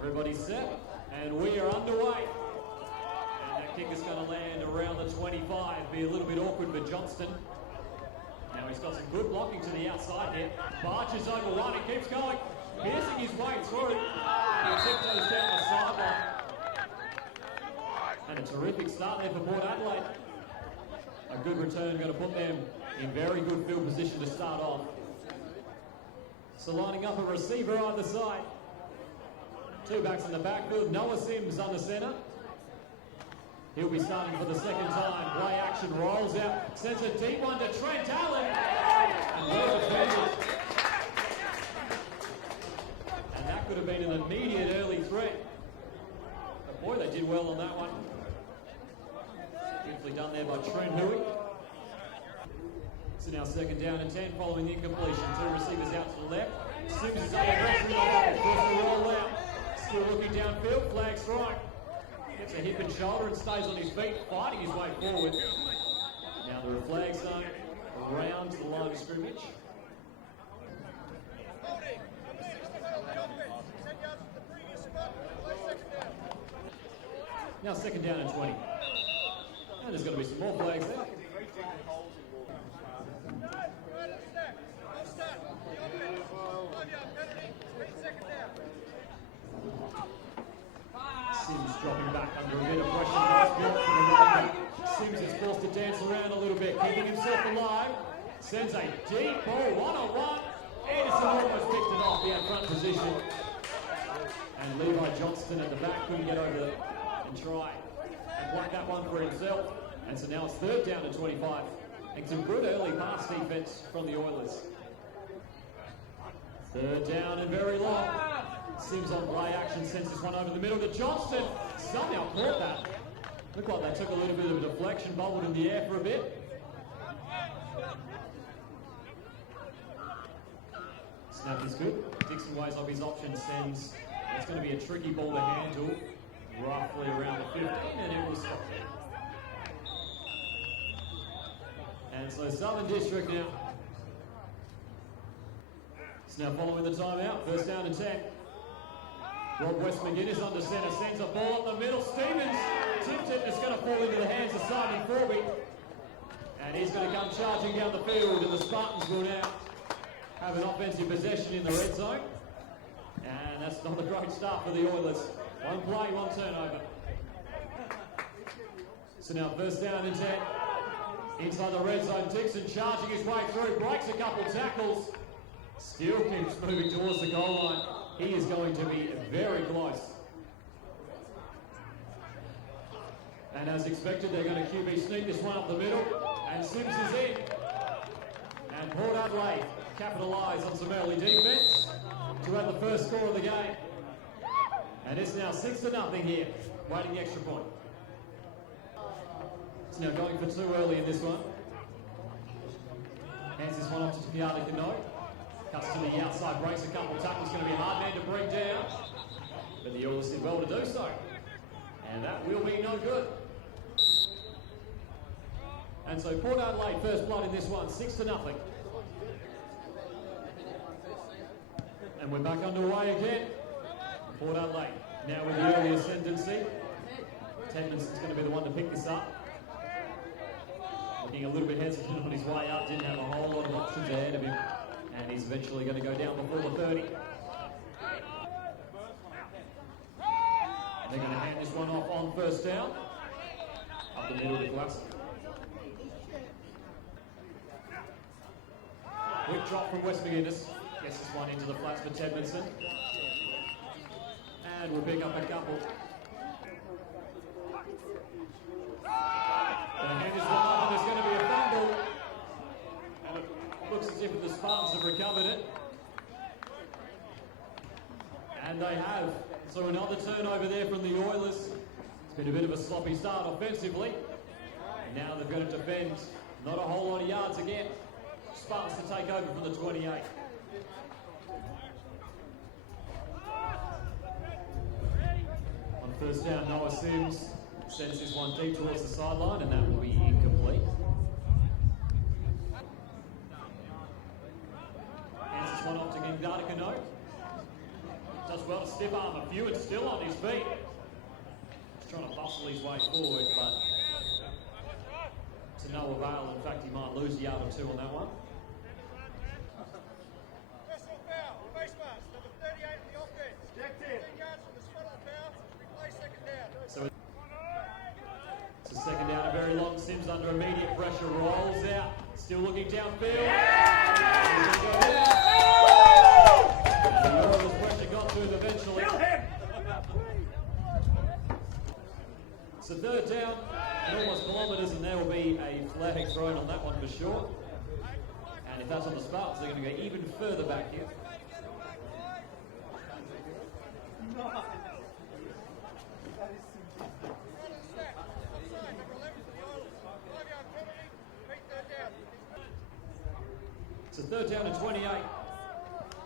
Everybody's set, and we are underway. And that kick is going to land around the 25. Be a little bit awkward for Johnston. Now he's got some good blocking to the outside here. Barches over one, he keeps going. Piercing his way through. He tiptoes down the sideline. And a terrific start there for Port Adelaide. A good return, going to put them in very good field position to start off. So lining up a receiver either side. Two backs in the backfield. Noah Sims under centre. He'll be starting for the second time. Play action, rolls out, sends a deep one to Trent Allen. And well defended. And that could have been an immediate early threat. But boy, they did well on that one. Beautifully done there by Trent Huey. So now second down and 10 following the incompletion. Two receivers out to the left. Sims is under pressure in the hole. Forced to roll out. Still looking downfield. Flag strike. Gets a hip and shoulder and stays on his feet, fighting his way forward. Now there are flags zone around the line of scrimmage. Now second down and 20. And there's going to be some more flags there. Sims dropping back under a bit of pressure. Nice block from the running back. Sims is forced to dance around a little bit, keeping himself alive. Sends a deep ball, one-on-one. Anderson almost picked it off the out-front position. And Levi Johnston at the back couldn't get over there and try and block that one for himself. And so now it's third down to 25. And some good early pass defense from the Oilers. Third down and very long. Sims on play action, sends this one over the middle to Johnston. Somehow caught that. Looked like they took a little bit of a deflection, bubbled in the air for a bit. Snap is good. Dixon weighs off his option, sends. It's going to be a tricky ball to handle. Roughly around the 15, and it will stop. And so Southern District now. It's now following the timeout. First down and 10. Rob West McGuinness under centre, sends a ball up the middle. Stevens tipped it, it's going to fall into the hands of Simon Corby. And he's going to come charging down the field, and the Spartans will now have an offensive possession in the red zone. And that's not a great start for the Oilers. One play, one turnover. So now first down and 10. Inside the red zone, Dixon charging his way through, breaks a couple tackles. Still keeps moving towards the goal line. He is going to be very close. And as expected, they're going to QB sneak this one up the middle. And Sims is in. And Port Adelaide capitalise on some early defence to have the first score of the game. And it's now 6-0 here, waiting the extra point. It's now going for two early in this one. Hands this one off to Tipiata Kano. Cuts to the outside, breaks a couple of tackles. Going to be a hard man to bring down. But the Oilers did well to do so. And that will be no good. And so Port Adelaide first blood in this one, 6-0. And we're back underway again. Port Adelaide now with the early ascendancy. Tedmanson's going to be the one to pick this up. Looking a little bit hesitant on his way up, didn't have a whole lot of options ahead of him. And he's eventually going to go down before the 30. They're going to hand this one off on first down. Up the middle to Glass. Quick drop from West McGuinness. Gets this one into the flats for Tedmanson. And we'll pick up a couple. Gonna hand this one up, and there's going to be a fumble. And it looks as if the Spartans have recovered it. And they have. So another turnover there from the Oilers. It's been a bit of a sloppy start offensively. Now they're going to defend. Not a whole lot of yards again. Spartans to take over from the 28. On first down, Noah Sims sends this one deep towards the sideline, and that will be incomplete. Hands this one off to Gingadakano. Does well to stiff arm a few and still on his feet. He's trying to bustle his way forward, but to no avail. In fact, he might lose a yard or two on that one. So it's a second down, a very long. Sims under immediate pressure, rolls out, still looking downfield. And the Orioles pressure got to him eventually. It's a third down, and almost kilometres, and there will be a flag thrown on that one for sure. And if that's on the Spartans, they're going to go even further back here. It's a third down and 28.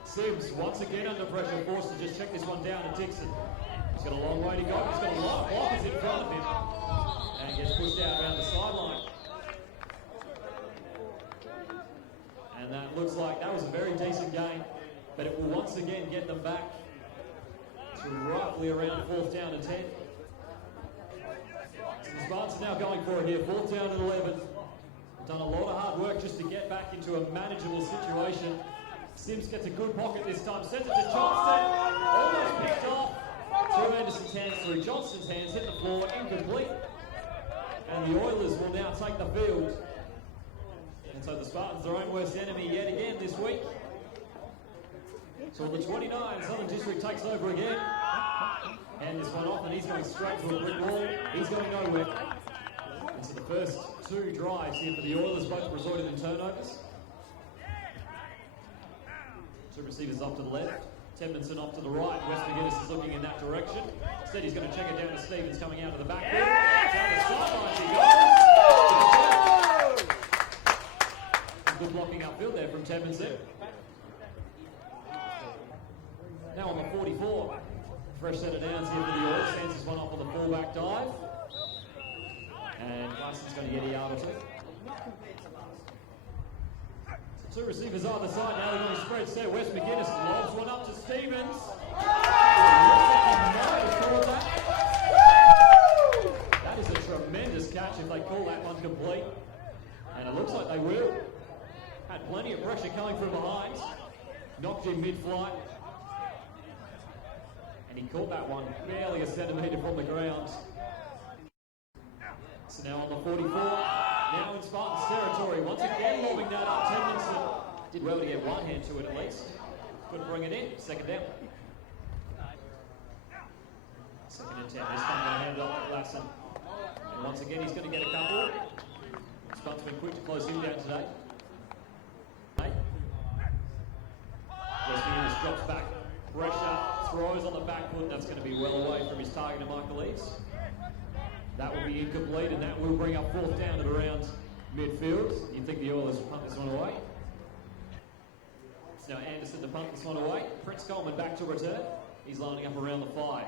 Sims once again under pressure, forced to just check this one down to Dixon. He's got a long way to go. He's got a lot of blockers in front of him and gets pushed out around the sideline. And that looks like that was a very decent game, but it will once again get them back to roughly around 4th down and 10. So the Spartans are now going for it here, 4th down and 11. Done a lot of hard work just to get back into a manageable situation. Sims gets a good pocket this time, sends it to Johnston, almost picked off. Through Anderson's hands, through Johnston's hands, hit the floor, incomplete. And the Oilers will now take the field. And so the Spartans, their own worst enemy yet again this week. So on the 29, Southern District takes over again. And this one off, and he's going straight to a brick wall. He's going nowhere. And so the first two drives here for the Oilers both resulted in turnovers. Two receivers off to the left. Tedmanson off to the right. West McGuinness is looking in that direction. Instead, he's going to check it down to Stevens coming out of the backfield. Down the sidelines he goes. Good blocking upfield there from Tedmanson. Now on the 44. Fresh set of downs here for the Oilers. Sends this one off on the fullback dive. And Larson's going to get a yard or two. So two receivers either side. Now they're going to spread set. West McGuinness lobs one up to Stevens. That is a tremendous catch if they call that one complete. And it looks like they will. Had plenty of pressure coming from behind. Knocked him mid-flight. And he caught that one barely a centimetre from the ground. So now on the 44, now in Spartans territory, once again lobbing that up. Tedmanson did well to get one hand to it at least. Couldn't bring it in. Second down. Second and 10. This time going to hand it off to Lassen. And once again he's going to get a couple. Spartans been quick to close him down today. West McGuinness drops back. Pressure, throws on the back foot. That's going to be well away from his target of Michael Eves. That will be incomplete, and that will bring up 4th down at around midfield. You'd think the Oilers will punt this one away. It's now Anderson to punt this one away. Prince Coleman back to return. He's lining up around the 5.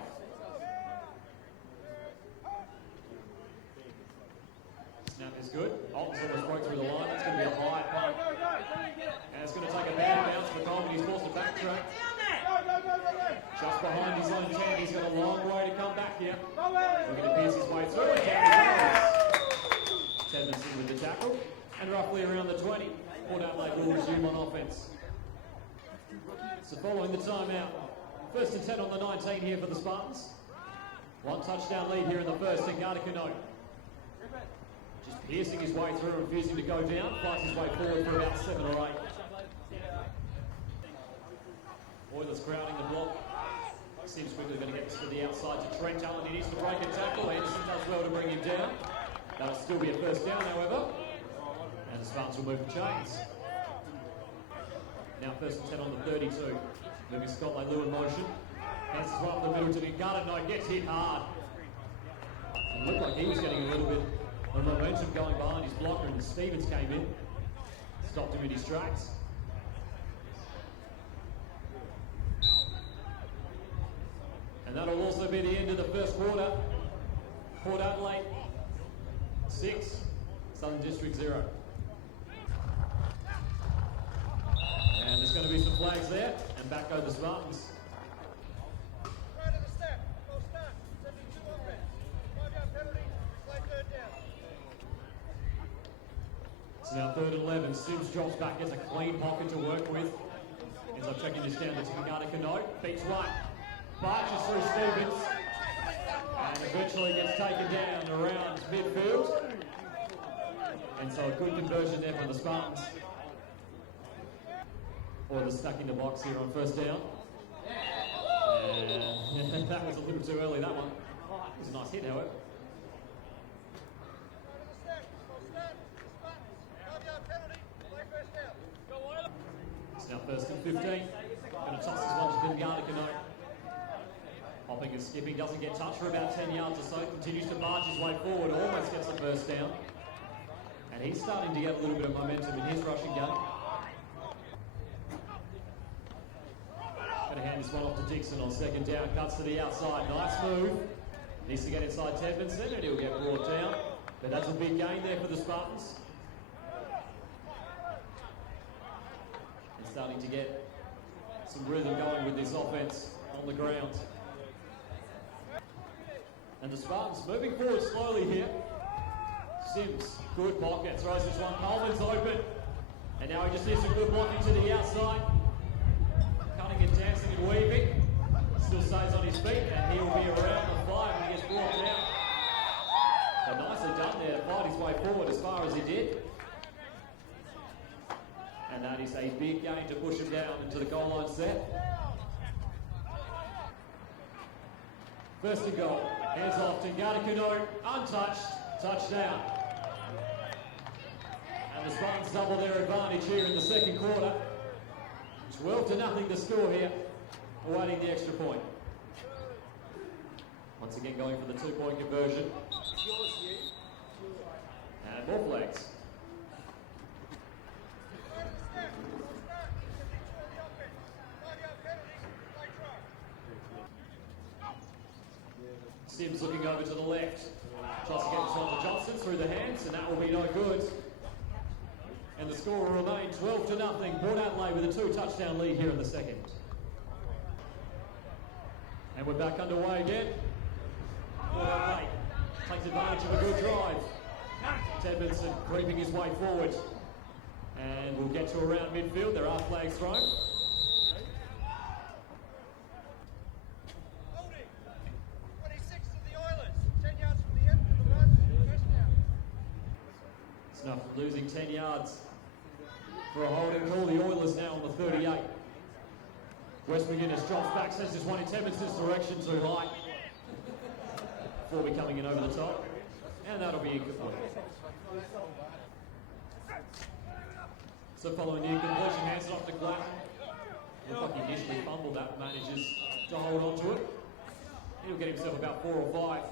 Snap is good. Alton's almost broke through the line. That's going to be a high punt. And it's going to take a bad bounce for Coleman. He's forced to backtrack. Just behind his own 10, he's got a long way to come back here. Looking to pierce his way through and down he goes. Tedmanson with the tackle. And roughly around the 20, Port Adelaide will resume on offence. So following the timeout, 1st and 10 on the 19 here for the Spartans. One touchdown lead here in the first to Gardicanot. Just piercing his way through, refusing to go down, fights his way forward for about 7 or 8. Oilers crowding the block. Seems quickly going to get this to the outside to Trent Allen. He needs to break a tackle. Anderson does well to bring him down. That'll still be a first down, however. And the Spartans will move the chains. Now 1st and 10 on the 32. Moving Scott Leilua in motion. Passes one up the middle to Gardicanot. Gets hit hard. It looked like he was getting a little bit of momentum going behind his blocker, and Stevens came in. Stopped him in his tracks. And that'll also be the end of the first quarter. Port Adelaide 6, Southern District 0. And there's going to be some flags there, and back go the Spartans. Now 3rd and 11. Sims drops back, gets a clean pocket to work with. Ends up checking this down to Tingardicano. Beats one. Barges through Stevens. And eventually gets taken down around midfield. And so a good conversion there from the Spartans. Or the stuck in the box here on 1st down. And that was a little too early, that one. It was a nice hit, however. It's now 1st and 15. Going to toss this one to Tingardicano. Hopping and skipping, doesn't get touched for about 10 yards or so. Continues to barge his way forward, almost gets the 1st down. And he's starting to get a little bit of momentum in his rushing game. Going to hand this one off to Dixon on 2nd down. Cuts to the outside. Nice move. Needs to get inside Tedmanson and he'll get brought down. But that's a big gain there for the Spartans. And starting to get some rhythm going with this offense on the ground. And the Spartans moving forward slowly here. Sims, good pocket, throws this one. Coleman's open. And now he just needs some good blocking to the outside. Cutting and dancing and weaving. Still stays on his feet and he'll be around the 5 when he gets brought down. But nicely done there to fight his way forward as far as he did. And that is a big gain to push him down into the goal line set. 1st and goal. Hands off to Tingardicano. Untouched. Touchdown. And the Spartans double their advantage here in the 2nd quarter. 12-0 the score here, awaiting the extra point. Once again going for the 2-point conversion. And more flags. Sims looking over to the left. Tries to get this one to Johnson through the hands, and that will be no good. And the score will remain 12-0. Port Adelaide with a 2-touchdown lead here in the 2nd. And we're back underway again. Port Adelaide takes advantage of a good drive. Tedmanson creeping his way forward. And we'll get to around midfield. There are flags thrown. Snuff losing 10 yards for a holding call. The Oilers now on the 38. West McGuinness drops back, sends this one in Tedmanson's direction too high. Before coming in over the top. And that'll be incomplete. So following the incompletion, hands it off to Gladden. Looked like he initially fumbled that, manages to hold on to it. He'll get himself about 4 or 5.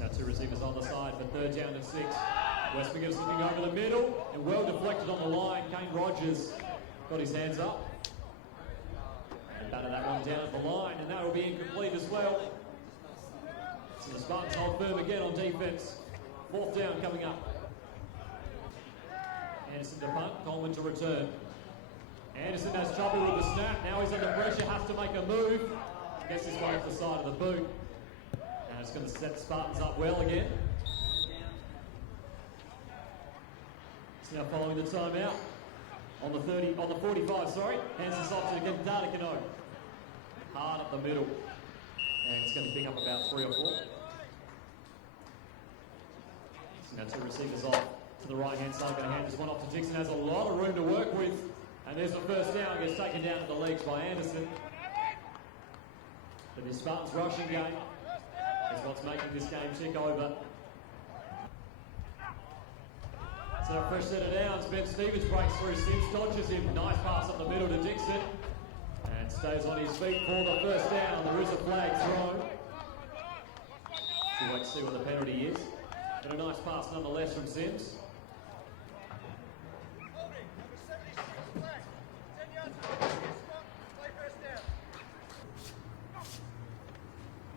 Now 2 receivers on the side for 3rd down and 6. West McGuinness looking over the middle and well deflected on the line. Kane Rogers got his hands up and batted that one down at the line, and that will be incomplete as well. So the Spartans hold firm again on defense. 4th down coming up. Anderson to punt, Coleman to return. Anderson has trouble with the snap. Now he's under pressure, has to make a move. Gets his way off the side of the boot. And it's going to set the Spartans up well again. It's now following the timeout. On the 45, sorry. Hands this off to Tingardicano. Hard up the middle. And it's going to pick up about 3 or 4. So now 2 receivers off to the right-hand side. Going to hand this one off to Dixon. Has a lot of room to work with. And there's the 1st down. Gets taken down at the legs by Anderson. But the Spartans rushing game is what's making this game tick over. So a fresh set of downs. Ben Stevens breaks through. Sims dodges him. Nice pass up the middle to Dixon. And stays on his feet for the 1st down. There is a flag thrown. We'll wait to see what the penalty is. But a nice pass nonetheless from Sims.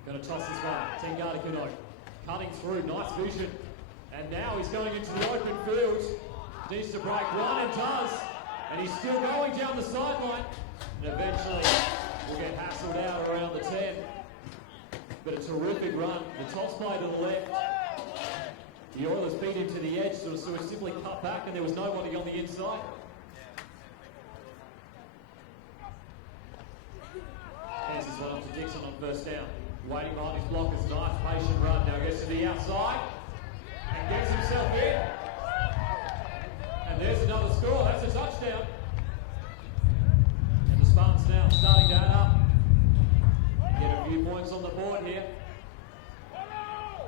Going to toss this one. Tingardicano cutting through. Nice vision. And now he's going into the open field. Needs to break one and does. And he's still going down the sideline. And eventually will get hassled out around the 10. But a terrific run. The toss play to the left. The Oilers beat into the edge, so it simply cut back and there was nobody on the inside. Hands this one off to Dixon on first down. Waiting behind his blockers, nice patient run. Now gets to the outside and gets himself in. And there's another score, that's a touchdown. And the Spartans now starting to add up. Get a few points on the board here.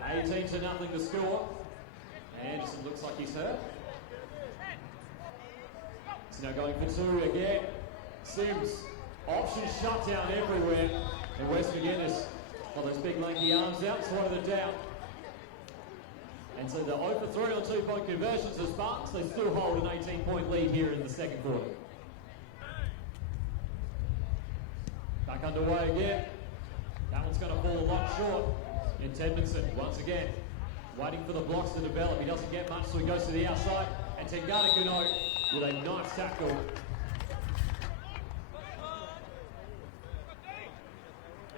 18-0 to score. Anderson looks like he's hurt. He's now going for two again. Sims, option shut down everywhere. And West McGuinness, got those big lanky arms out, swatted it down. And so they're 0 for 3 on 2-point conversions. The Spartans, they still hold an 18-point lead here in the second quarter. Back underway again. That one's going to fall a lot short. And Tedmondson, once again, waiting for the blocks to develop. He doesn't get much, so he goes to the outside. And Tengata Kuno with a nice tackle.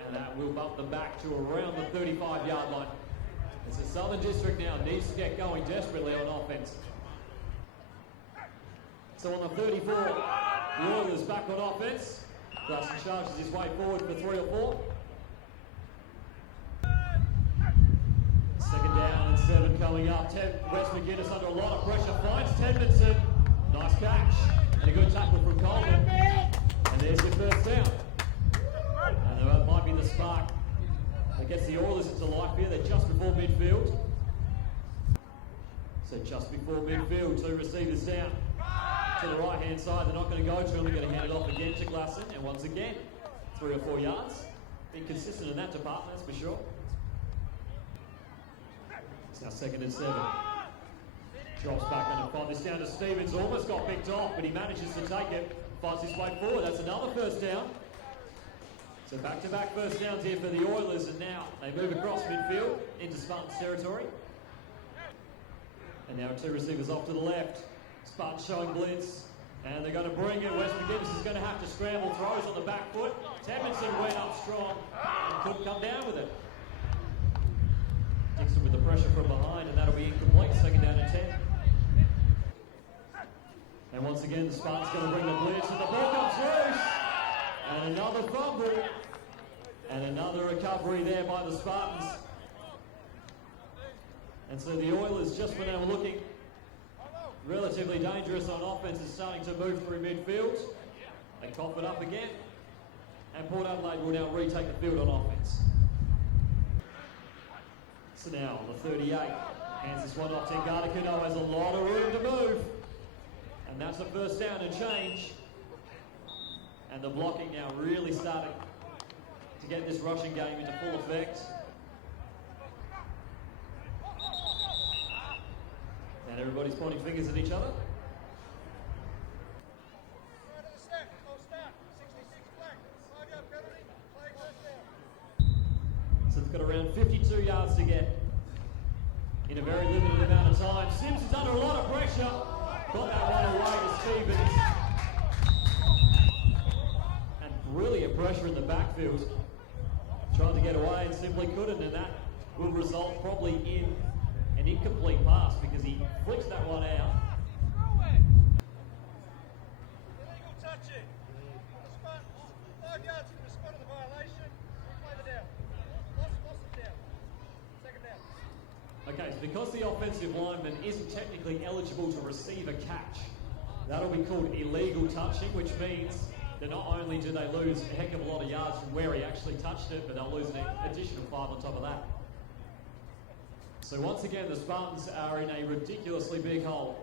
And that will bump them back to around the 35-yard line. It's the Southern District now needs to get going desperately on offense. So on the 34, the Oilers back on offense. Glasson charges his way forward for 3 or 4. Second down and 7 coming up. West McGuinness under a lot of pressure. Finds Tedmondson. Nice catch. And a good tackle from Coleman. And there's your first down. And that might be the spark that gets the Oilers into life here. They're just before midfield. So just before midfield, 2 receivers down. To the right-hand side, they're not going to go to him. They're going to hand it off again to Glasson. And once again, 3 or 4 yards. Been consistent in that department, that's for sure. It's now 2nd and 7. Drops back and find this down to Stevens. Almost got picked off, but he manages to take it. Finds his way forward. That's another first down. So back-to-back first downs here for the Oilers, and now they move across midfield into Spartans territory. And now 2 receivers off to the left. Spartans showing blitz, and they're going to bring it. West McGuinness is going to have to scramble. Throws on the back foot. Tedmondson went up strong and couldn't come down with it. Dixon with the pressure from behind, and that'll be incomplete. 2nd down and 10. And once again, the Spartans going to bring the blitz, and the ball comes loose. And another fumble. And another recovery there by the Spartans. And so the Oilers, just when they were looking relatively dangerous on offense, is starting to move through midfield. They cough it up again. And Port Adelaide will now retake the field on offense. So now on the 38, hands this one off. Tengata Kuno has a lot of room to move. And that's the first down and change. And the blocking now really starting to get this rushing game into full effect. And everybody's pointing fingers at each other. So it's got around 52 yards to get in a very limited amount of time. Sims is under a lot of pressure. Got that one away to Stevens. And brilliant pressure in the backfield. Trying to get away and simply couldn't, and that will result probably in an incomplete pass because he flicks that one out. Illegal touching. The Spartans, 5 yards from the spot of the violation. Play the down. Lost it down. 2nd down. Okay, so because the offensive lineman isn't technically eligible to receive a catch, that'll be called illegal touching, which means that not only do they lose a heck of a lot of yards from where he actually touched it, but they'll lose an additional 5 on top of that. So once again, the Spartans are in a ridiculously big hole.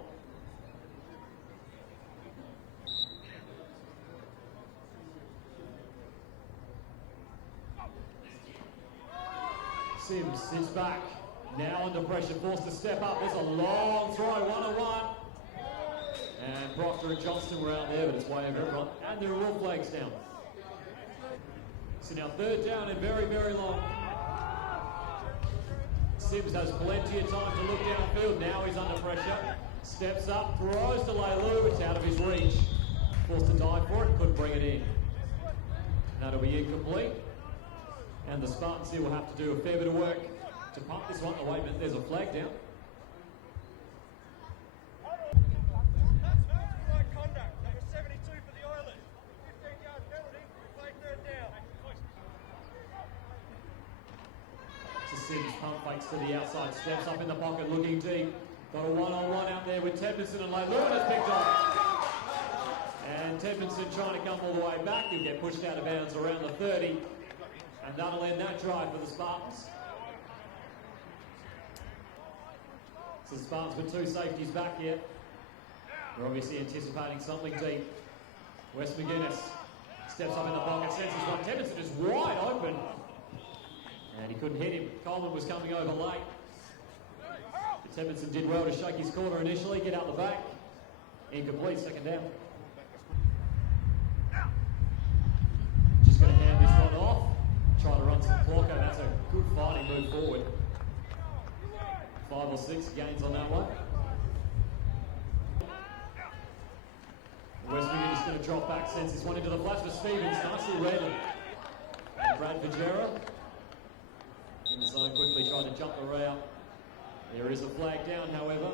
Sims sits back, now under pressure, forced to step up. There's a long throw, 1-on-1. And Proctor and Johnston were out there, but it's way over everyone. And there are all flags down. So now 3rd down and very, very long. Sims has plenty of time to look downfield. Now he's under pressure. Steps up, throws to Leilu. It's out of his reach. Forced to dive for it, couldn't bring it in. That'll be incomplete. And the Spartans here will have to do a fair bit of work to pump this one. Oh, wait a minute, there's a flag down. Sims, pump fakes to the outside, steps up in the pocket, looking deep. Got a one-on-one out there with Tedmonson and Leilun has picked off. And Tedmonson trying to come all the way back. He'll get pushed out of bounds around the 30. And that'll end that drive for the Spartans. So the Spartans with two safeties back here. They're obviously anticipating something deep. Wes McGuinness steps up in the pocket, senses one. Tedmonson is wide open. And he couldn't hit him. Coleman was coming over late. But Tedmonson did well to shake his corner initially, get out the back. Incomplete, second down. Just going to hand this one off. Try to run some clock, and that's a good fighting move forward. 5 or 6 gains on that one. West Wigan is going to drop back, sends this one into the flash for Stevens. Nicely read. And Brad Vajera in the zone, quickly trying to jump the route. There is a flag down, however.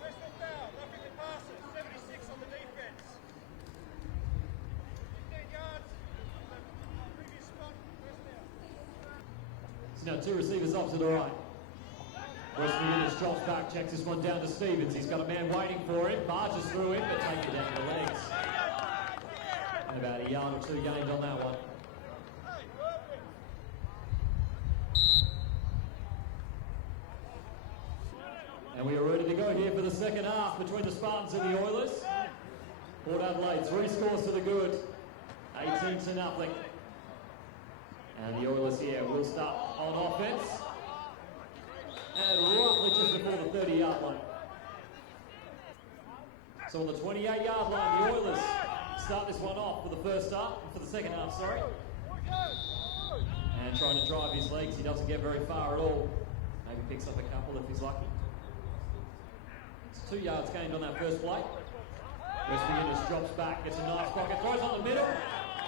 Personal foul, roughing the passer, 76 on the defense. 15 yards from the previous spot, first down. So now 2 receivers up to the right. West McGuinness drops back, checks this one down to Stevens. He's got a man waiting for him, barges through him, but takes it down to the legs. And about a yard or 2 gained on that one. And we are ready to go here for the second half between the Spartans and the Oilers. Port Adelaide, 3 scores to the good, 18-0. And the Oilers here will start on offense. And roughly just before the 30-yard line. So on the 28-yard line, the Oilers start this one off for the second half, sorry. And trying to drive his legs, he doesn't get very far at all. Maybe picks up a couple if he's lucky. It's 2 yards gained on that first play. West McGuinness drops back, gets a nice pocket, throws on the middle,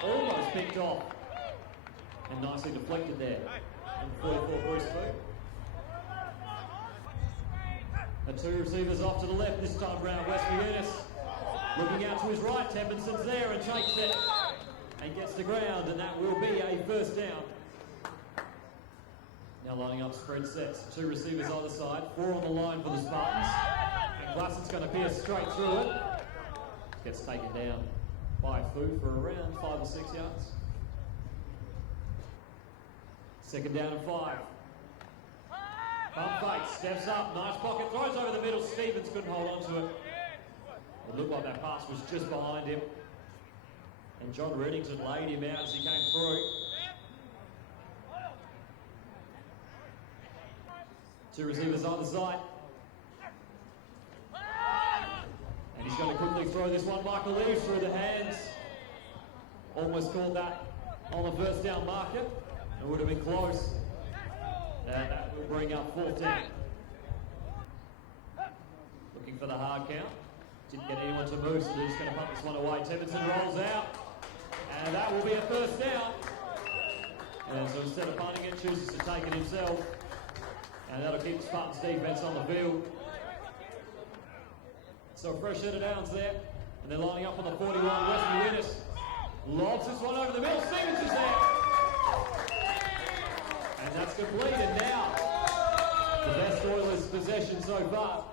almost picked off. And nicely deflected there. And 44 Bruce Boo. The 2 receivers off to the left this time round. West McGuinness looking out to his right. Tedmonson's there and takes it and gets to ground, and that will be a first down. Now lining up spread sets. 2 receivers either side. 4 on the line for the Spartans. And Glasson's going to pierce straight through it. Gets taken down by Fu for around 5 or 6 yards. Second down and 5. Pump fake, steps up, nice pocket, throws over the middle. Stevens couldn't hold on to it. It looked like that pass was just behind him. And John Reddington laid him out as he came through. 2 receivers either side. And he's going to quickly throw this one. Michael Eves through the hands. Almost called that on the first down marker. It would have been close. And that will bring up 4th down. Looking for the hard count. Didn't get anyone to move, so they're just going to pump this one away. Tedmonson rolls out. And that will be a first down. And so instead of punting it, chooses to take it himself. And that'll keep the Spartans defense on the field. So a fresh set of downs there. And they're lining up on the 41. West McGuinness lobs this one over the middle. Stevens is there. And that's complete. And now the best Oilers possession so far.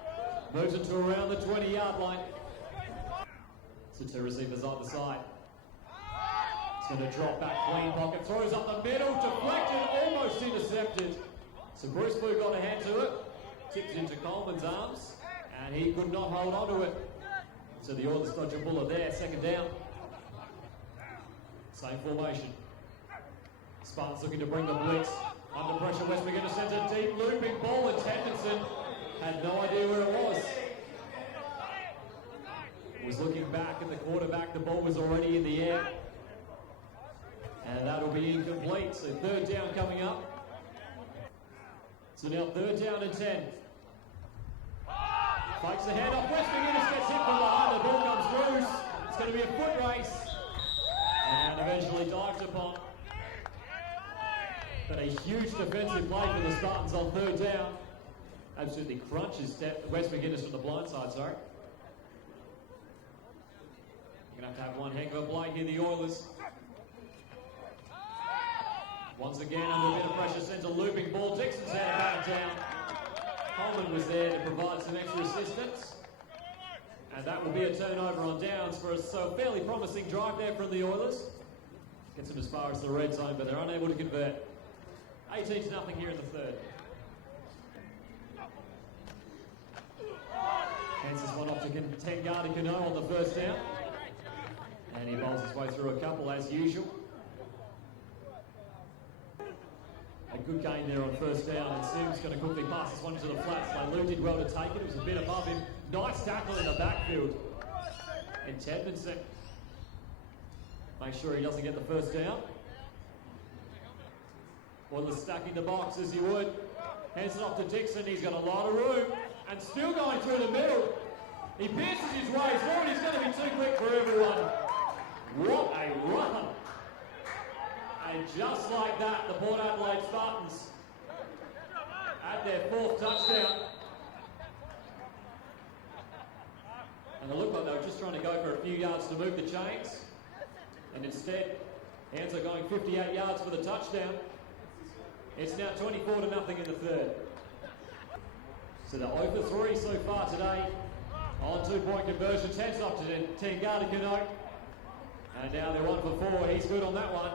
Moves it to around the 20-yard line. So 2 receivers either side. It's going to drop back, clean pocket, throws up the middle, deflected, almost intercepted. So Bruce Boo got a hand to it, tipped into Coleman's arms, and he could not hold on to it. So the Oilers dodge a bullet there, second down. Same formation. Spartans looking to bring the blitz. Under pressure, West McGuinness sends a deep looping ball, and Tedmonson had no idea where it was. Was looking back at the quarterback, the ball was already in the air. And that'll be incomplete, so 3rd down coming up. So now 3rd down and 10. Fakes the handoff, West McGuinness gets hit from behind, the ball comes loose. It's going to be a foot race. And eventually dived upon. But a huge defensive play for the Spartans on 3rd down. Absolutely crunches West McGuinness from the blind side, sorry. You're going to have one heck of a play here, the Oilers. Once again, under a bit of pressure, sends a looping ball. Dixon's had it back down. Coleman was there to provide some extra assistance. And that will be a turnover on downs for us. So a fairly promising drive there from the Oilers. Gets them as far as the red zone, but they're unable to convert. 18-0 here in the third. Hands this one off to Tengata Kano on the first down. And he bowls his way through a couple as usual. A good gain there on first down, and Sims going to quickly pass this one to the flats. Lou did well to take it. It was a bit above him. Nice tackle in the backfield. And Tedmanson make sure he doesn't get the first down. Oilers stacking the box as he would. Hands it off to Dixon. He's got a lot of room and still going through the middle. He pierces his way forward. He's going to be too quick for everyone. What a run. And just like that, the Port Adelaide Spartans had their fourth touchdown. And it looked like they were just trying to go for a few yards to move the chains. And instead, hands are going 58 yards for the touchdown. It's now 24-0 in the third. So they're 0 for 3 so far today on 2-point conversions. Hands off to Tengata Kano. And now they're 1 for 4. He's good on that one.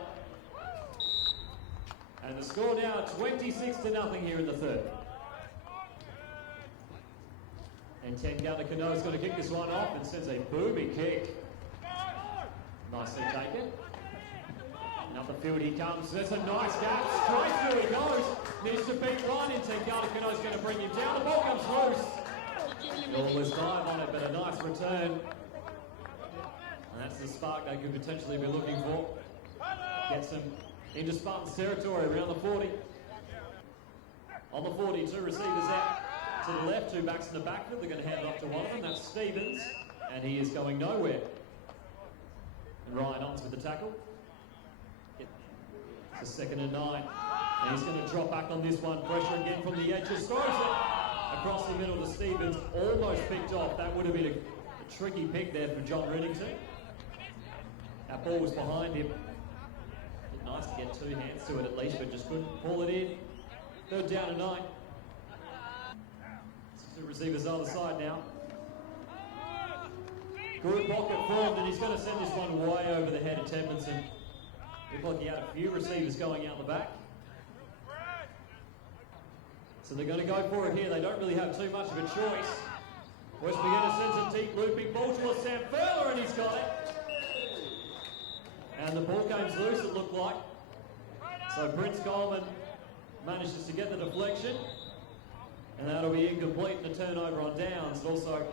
And the score now 26-0 here in the third. And Tengata Kano is going to kick this one off and sends a booming kick. Nicely taken. Up the field he comes. There's a nice gap. Straight through he goes. Needs to beat one in. Tengata Kano is going to bring him down. The ball comes loose. Almost dive on it, but a nice return. And that's the spark they could potentially be looking for. Gets them into Spartans territory around the 40. On the 40, two receivers out to the left, two backs in the backfield. They're going to hand it off to one of them. That's Stevens. And he is going nowhere. And Ryan Ons with the tackle. It's a 2nd and 9. And he's going to drop back on this one. Pressure again from the edge. Just throws it across the middle to Stevens. Almost picked off. That would have been a tricky pick there for John Riddington. That ball was behind him. Nice to get two hands to it at least, but just couldn't pull it in. 3rd down and 9. Two receivers either side now. Good pocket formed, and he's going to send this one way over the head of Tedmanson. Looked like he had a few receivers going out the back. So they're going to go for it here. They don't really have too much of a choice. West McGuinness sends a deep looping ball towards Sam Furler, and he's got it. And the ball comes loose, it looked like. So Prince Coleman manages to get the deflection. And that'll be incomplete and a turnover on downs. It also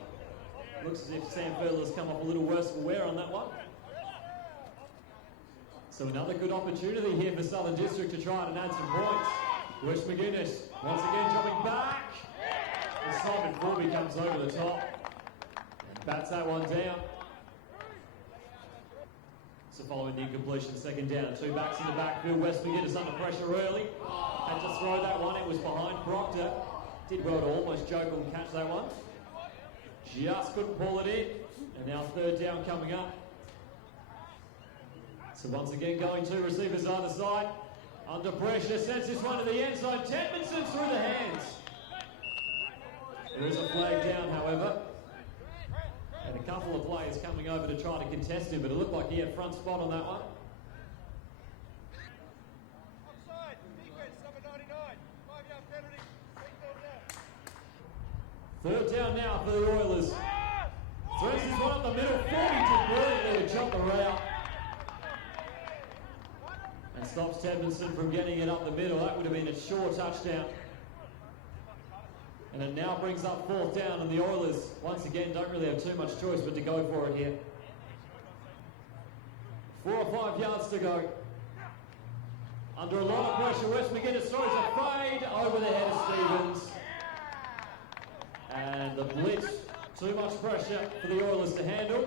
looks as if Sam Furler's come up a little worse for wear on that one. So another good opportunity here for Southern District to try and add some points. West McGuinness once again jumping back. And Simon Forby comes over the top and bats that one down. So following the incompletion, 2nd down, two backs in the backfield. West McGuinness under pressure early. Had to throw that one, it was behind Proctor. Did well to almost joke and catch that one. Just couldn't pull it in. And now 3rd down coming up. So once again going two receivers either side. Under pressure, sends this one to the end zone. Tedmanson through the hands. There is a flag down, however. And a couple of players coming over to try to contest him, but it looked like he had front spot on that one. Offside, defense, number 99. 5-yard penalty. 3rd down now for the Oilers. Throws this one up the middle. 40 did brilliantly to jump the route. And stops Tedmanson from getting it up the middle. That would have been a sure touchdown. And it now brings up 4th down, and the Oilers, once again, don't really have too much choice but to go for it here. 4 or 5 yards to go. Under a lot of pressure, West McGuinness throws a fade over the head of Stevens. And the blitz, too much pressure for the Oilers to handle.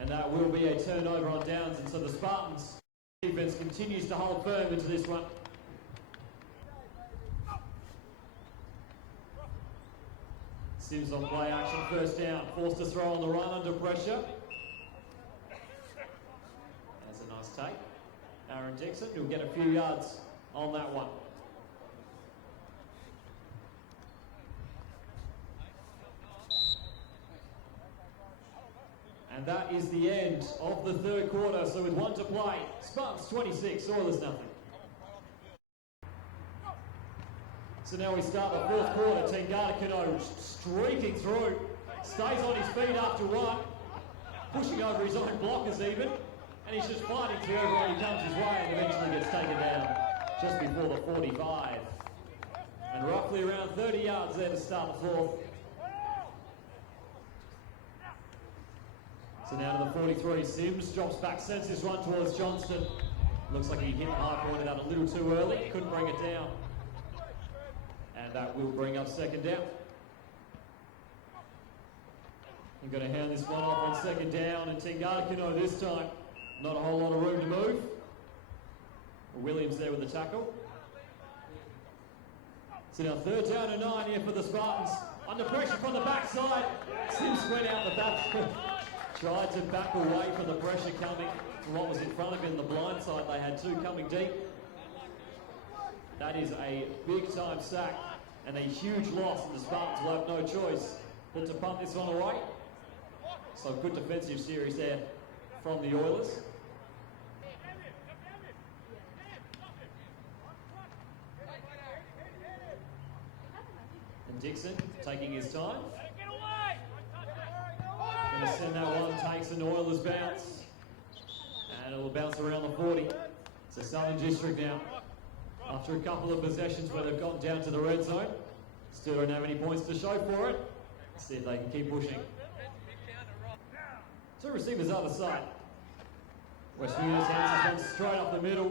And that will be a turnover on downs, and so the Spartans defense continues to hold firm into this one. Sims on play action, 1st down, forced to throw on the run under pressure. That's a nice take. Aaron Dixon, who'll get a few yards on that one. And that is the end of the third quarter. So with 1 to play, Spartans 26, Oilers nothing. So now we start the fourth quarter. Tengata streaking through, stays on his feet after one, pushing over his own blockers even, and he's just fighting through everyone who comes his way and eventually gets taken down just before the 45. And roughly around 30 yards there to start the fourth. So now to the 43, Sims drops back, sends this one towards Johnston. Looks like he hit the high point of that a little too early, couldn't bring it down. And that will bring up second down. I'm going to hand this one off on second down, and Tengata this time. Not a whole lot of room to move. Williams there with the tackle. So now third down and 9 here for the Spartans. Under pressure from the backside. Sims went out the back. Tried to back away from the pressure coming from what was in front of him. The blind side, they had two coming deep. That is a big time sack and a huge loss, and the Spartans will have no choice but to punt this one away. So good defensive series there from the Oilers. And Dixon taking his time. Going to send that one, takes an Oilers bounce. And it'll bounce around the 40. It's a Southern District now. After a couple of possessions where they've gotten down to the red zone. Still don't have any points to show for it. Let's see if they can keep pushing. Two receivers other side. West Unions hands this one straight up the middle.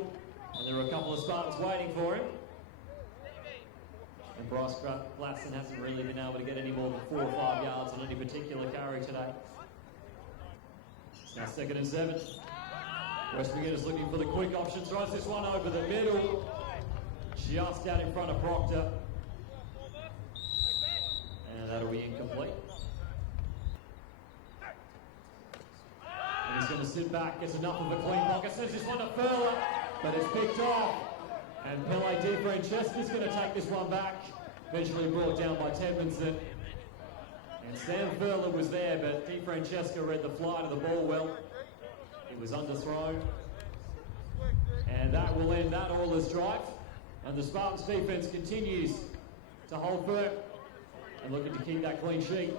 And there are a couple of Spartans waiting for him. And Bryce Gladson hasn't really been able to get any more than 4 or 5 yards on any particular carry today. It's now 2nd and 7. West Virginia is looking for the quick option. Throws this one over the middle. Just out in front of Proctor. And that'll be incomplete. And he's going to sit back, gets enough of a clean pocket, sends this one to Furler, but it's picked off. And Pele DeFrancesca's going to take this one back. Eventually brought down by Tedmondson. And Sam Furler was there, but DeFrancesca read the flight of the ball well. It was underthrown. And that will end that Oilers drive. And the Spartans defense continues to hold firm and looking to keep that clean sheet.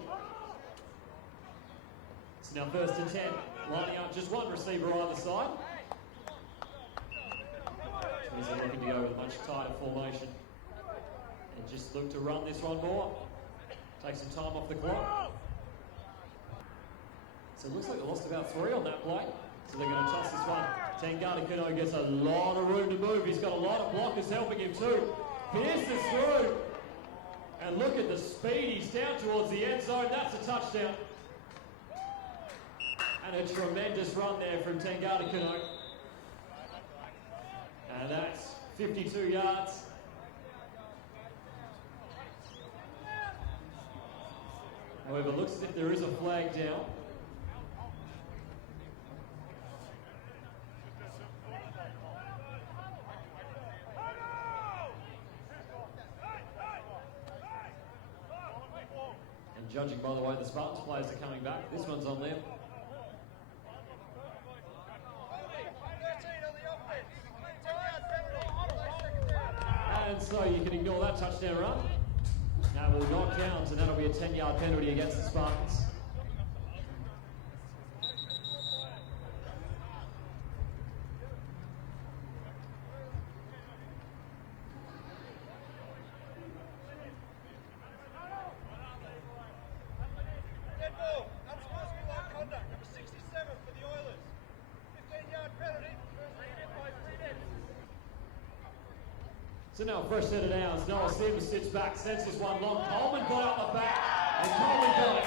It's now 1st and 10, lining up just one receiver either side. Which means they're looking to go with a much tighter formation. And just look to run this one more. Take some time off the clock. So it looks like they lost about 3 on that play. So they're going to toss this one. Tengata gets a lot of room to move. He's got a lot of blockers helping him too. Pierces through. And look at the speed. He's down towards the end zone. That's a touchdown. And a tremendous run there from Tengata. And that's 52 yards. However, it looks as if there is a flag down. And judging by the way the Spartans players are coming back, this one's on them. And so you can ignore that touchdown run. That will not count, and that'll be a 10-yard penalty against the Spartans. Dead ball. Unsportsmanlike conduct. Number 67 for the Oilers. 15-yard penalty. So now fresh set of downs. Noah Sims sits back, sends this one long. Coleman got up the back, and Coleman got it.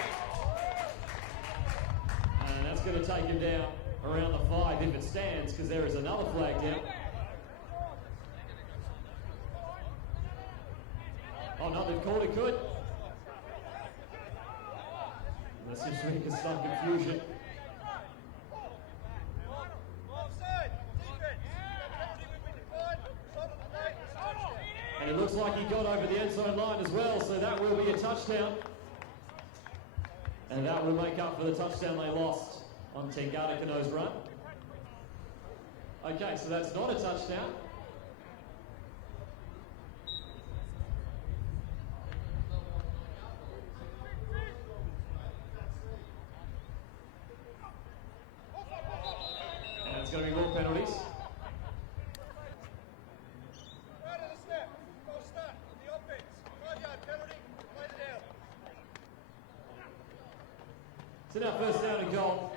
And that's going to take him down around the 5 if it stands, because there is another flag down. Oh no, they've called it good. That seems to make some confusion. Offside. Defense. And it looks like he got over the end zone line as well, so that will be a touchdown. And that will make up for the touchdown they lost on Tengata Kano's run. Okay, so that's not a touchdown. And it's going to be more penalties. Right of the snap. False start. The offense. 5-yard penalty. Play the down. So now first down and goal.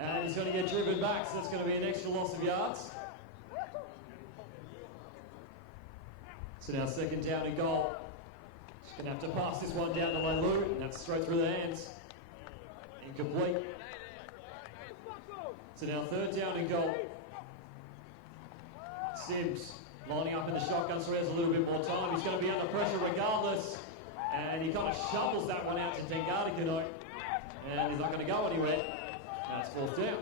And he's going to get driven back, so that's going to be an extra loss of yards. So now second down and goal. Just going to have to pass this one down to Leilu, and that's straight through the hands. Incomplete. So now third down and goal. Sims lining up in the shotgun, so he has a little bit more time. He's going to be under pressure regardless. And he kind of shovels that one out to Tengata Kano. And he's not going to go anywhere. Now it's fourth down.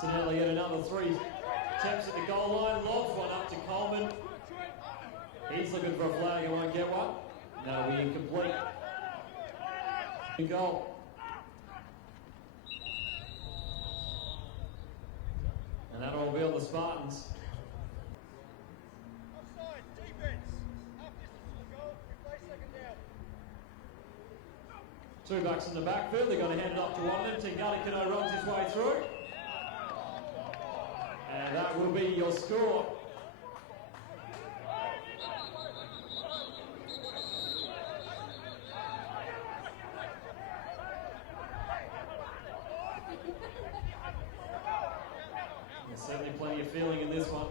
So now they get another 3 attempts at the goal line. Lobs one up to Coleman. He's looking for a flag and won't get one. That'll be incomplete. Goal. And that'll all be on the Spartans. Offside. Defense. Half distance to the goal. Replay second down. 2 backs in the backfield. They're going to hand it off to one of them. Tengata Kano runs his way through. And that will be your score. There's certainly plenty of feeling in this one.